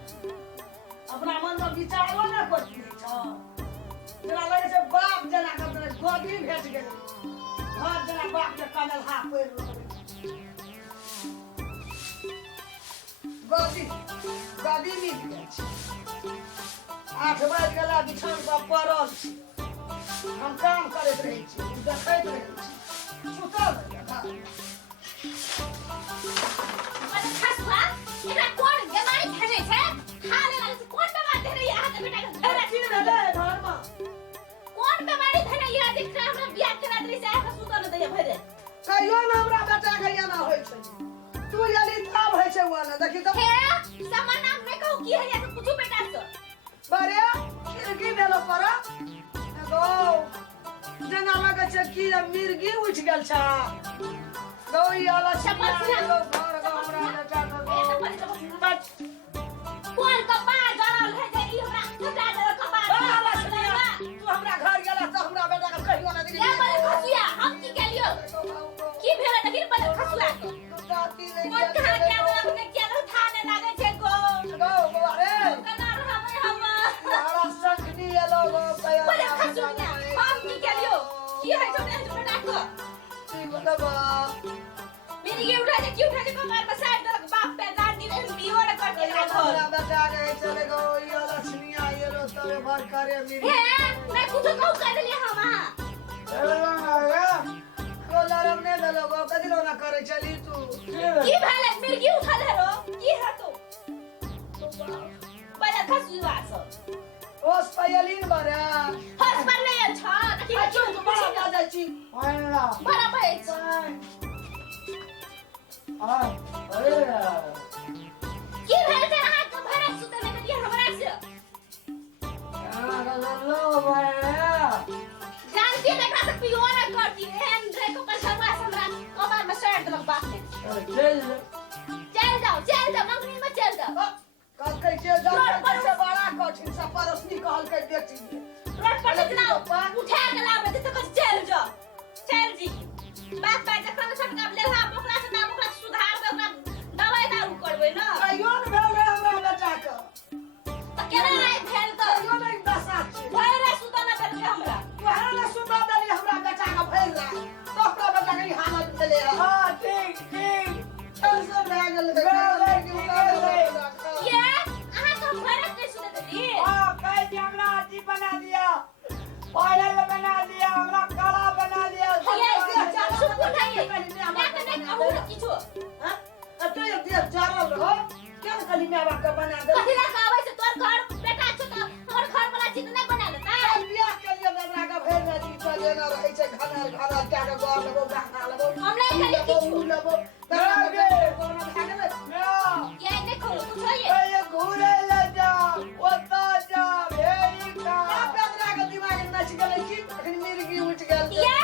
अपना मन में विचारो ना करती छ जेना लगे छै बाप जना के गोदी भेट गेलै घर जना बाप के कनल हा पैर गोदी गोदी मिल गेल छै 8 बज गेला बिछान पर पड़ल छी हम काम करैत रहै छी देखैत रहै छी सुतल अरे खसुआ एकरा कोन बीमारी धरे छै खाने लागे छै कोन बीमारी धरे यहाँ के बेटा के धरे की भेलै घर में कोन बीमारी धरे यहाँ देख हमरा बियाह करा दे से आके सुतल दै भरे कहियो ना हमरा बेटा के एना होय छै तू यली तब होय छै वाला देखि त हे समान नाम नहीं कहू की है या कुछ बेटा से बरे की भेलो परा एगो जना लगे छै की मिर्गी उठ गेल छ गौरी आला चप्पल छिया लो घर ग हमरा बेटा बच कोन कपार गरल है जे ई हमरा कपड़ा दे कपार आला छिया तू हमरा घर गेला त हमरा बेटा के कहियो ना ये बड़े खसुआ हम की केलियो की भेल देखिन बड़े खसुआ दाती ले कोन कहां के अपने केलो थाने लागे छै गो गो रे कना रहबे हम हमारा संगनी एलो गो कया बड़े खसुआ हम की केलियो की है जो बेटा को ठीक बताबा मेरी ये उठा के क्यों उठा के कमर में साइड दर बाप पे गाड़ दी रे बियो रे कर के हमरा घर बेटा के चले गो ये लक्ष्मीया ये रो तबे भर करे मेरी हे मैं कुछ कहू कर देली हम कोलरम ने देलो गो कदिलो ना करे चली तू की भेले मिर्गी उठा ले रो की है तो बड़ा खसुआ सब ओस पयलिन बारे हस पर नहीं अच्छा देखी अच्छा तू बड़ा बाजा छी आयला बड़ा भाई अरे की भेल ते हाथ को भरा सुते में दिया हमरा से लो भैया जानती देखा से पियो ना कर दी एन रे को पछवा हमरा कमर में साइड दर बाप ने चल जाओ मंगनी में चल जाओ कल के जे जा से बड़ा कठिन सा परसनी कहल के बेटी रोड पर इतना उठा के लावे तो कुछ चल जाओ चल जी बात बात जखन छोटका ले हा ओकरा से ना ओकरा सुधार दे ओकरा दवाई दारू करबै ना कहियो न भेल रे हमरा बेटा के त केना नहीं भेल त कहियो नहीं दशा छी भइले सुता ना देल हमरा तोहरा ना सुता देली हमरा बेटा के भइल रे तो ओकरा बेटा के हालत भेले हां ठीक टेंशन भए गेल ये अहाँ तो भरे के सुते देली हां कह के हमरा अथी बना दिया पायल बना दिया हमरा काला बना दिया ये सुन नहीं मैं नहीं कहू किछो हां तो ये दिया जारल रहो क्या कली में बात का बना दे कथिला कहबै से तोर घर बेटा छ त हमर घर वाला चीज नहीं बना लेता बियाह के लिए बेटा का भेल रे जी चले ना रहे छै घना क्या के गौर लगो गाना लगो हम नहीं करी किछो लगो बेटा के कोनो भए गेलै ये देखो कुछ है ये घूरे ले जा ओता जा भेरी का बेटा के दिमाग में नच गेलै की अखन मिर्गी उठ गेल ये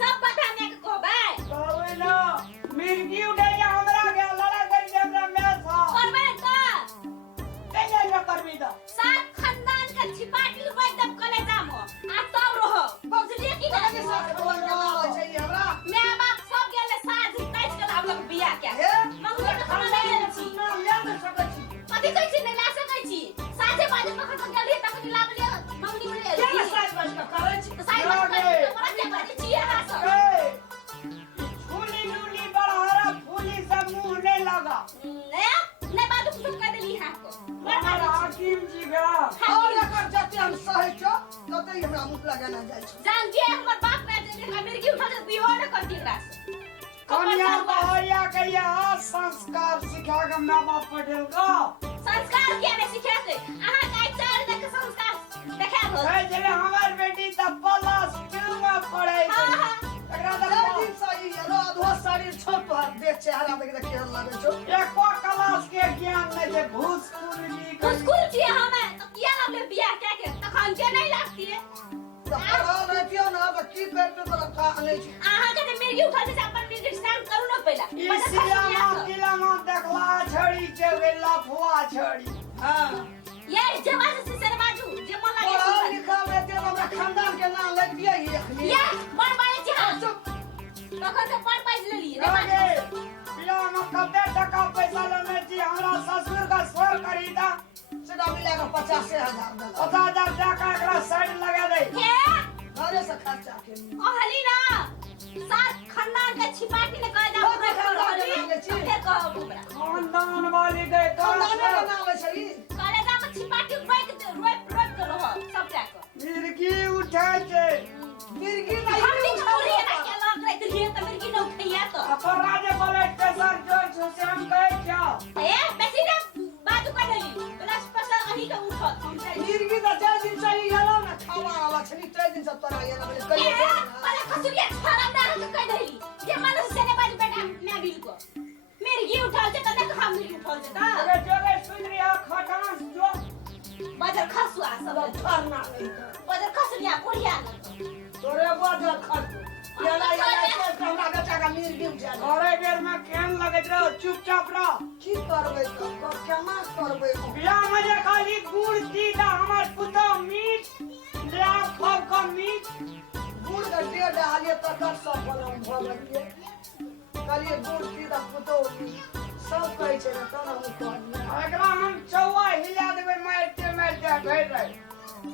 सब बताने के कहबै कहबै ना मिर्गी उठैया हमरा के लड़ा कर के हमरा में था करबै त कैसे न करबी त सात खानदान के छिपाटी लुकाई दब कलेजा में आ तब रहो बुझलिए कि के नहीं साथ बोल के आवे छै हमरा मैं बाप सब गेले साथ काट के हम लोग बियाह के हे मंगुआ के खाना ले ले छी ना ले न सकै छी कथि कहै छी नहीं ला सकै छी साथे बाजे पकड़ के गेली तक ला लिया मंगनी में ले क्या ली साइज बज के करे छी तो साइड में बड़ा के बाजे छी यहां सब ए फूली लूली बड़हरा फूली सब मुंह ने लगा ने बात कुछ कह देली यहां को हमारा हाकिम जी का और एकर जते हम सहे छ तते हमरा मुख लगाना जाय छै जान दिए हमर बाप पे जे अमेरिकी उठा के बिहो न कर दी रास कन्या बहरिया के यहाँ संस्कार सिखा के माँ बाप पढ़ेल का संस्कार किया ने सिखाते अहां का चार तक संस्कार देखा हो ए जे हमर बेटी त प्लस 2 में पढ़ै छै हां हां एकरा त जल्दी से चेहरा देख देख केहन लागे छौ एको क्लास के ज्ञान नहीं जे भूसकुली कर स्कूल छिए हमें तो किया हमने बियाह के तखन के नहीं लागती है तो पढ़ल रहतियो ना तो की करते तोरा का नहीं छी आहा के तो मिर्गी उठा दे अपन मिर्गी शांत करू ना पहला ई सियामा किलामा देखला छड़ी के वेला फुआ छड़ी हां यार जवान से सर बाजू जे मन लागे पढ़ल लिखल रहते हमरा खानदान के नाम लग दिए ही एखनी या बड़ बड़े जी हां तखन से पढ़ पाइज लेली आगे पिया में कते टका पैसा लेने छी हमरा ससुर का स्वर खरीदा सेटा मिला के 50,000 दे 50,000 टका एकरा साइड लगा दे हे घरे से खर्चा के ओ हली ना सात खानदान के छिपाटी ने कह दा पूरा कर रहली फिर कहो हमरा खानदान वाली गए खानदान के काश नाम छै करे दा में छिपाटी रोक दे रोक के रह सब जाके मिर्गी उठे छे मिर्गी हम नहीं भी छोरी ना के लग रही थी त मिर्गी न उठैया तो अपन राजे ब्लड प्रेशर जो से हम कहे क्या ए बेसी ना बात कर देली ब्लड प्रेशर अही के उठत हम से मिर्गी तो 4 दिन से ही हलो ना खावा वाला छनी 3 दिन से तोरा ये ना बोले कहिए पहले खसुरिया खराब ना के कह देली जे मानस से ने बाजी बेटा मैं बिल को मिर्गी उठल से त देख हम मिर्गी उठल से ता अरे जोगे सुन रिया खटास जो बाजार खसुआ सब फरना नहीं बाजार खसुरिया कोरिया न तोरे बाजार खट याला याला के हमरा बेटा का मिर्गी उठा घरे बेर में केन लगत रहो चुपचाप रह की करबै तो केना करबै बिया में जे खाली गुड़ दी दा हमर पुतो मीठ ले फल का मीठ गुड़ का दे डालिए तक सब बनम भगलिए कहलिए गुड़ की दा पुतो सब कहै छै ना तोरा हम कहलिए एकरा हम चौवा हिला देबै मारते मारते भेड़ रहे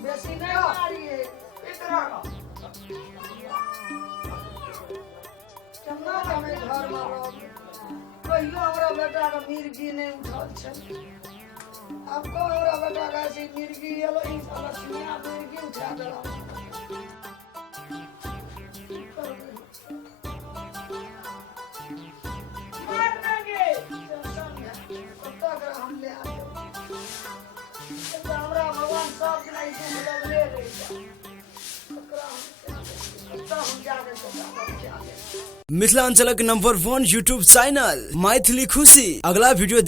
बेसी नहीं मारिए इतना का केना हमें घर में रह कहियो हमरा बेटा का मिर्गी नहीं उठल छै अब को हमरा बेटा का से मिर्गी एलो ई साला छिया मिर्गी उठा देला मार देंगे हम ले आते हमरा भगवान सब दिन आई तुम लगले रही हम जाके मिथिलांचलक नंबर 1 यूट्यूब चैनल मैथिली खुशी अगला वीडियो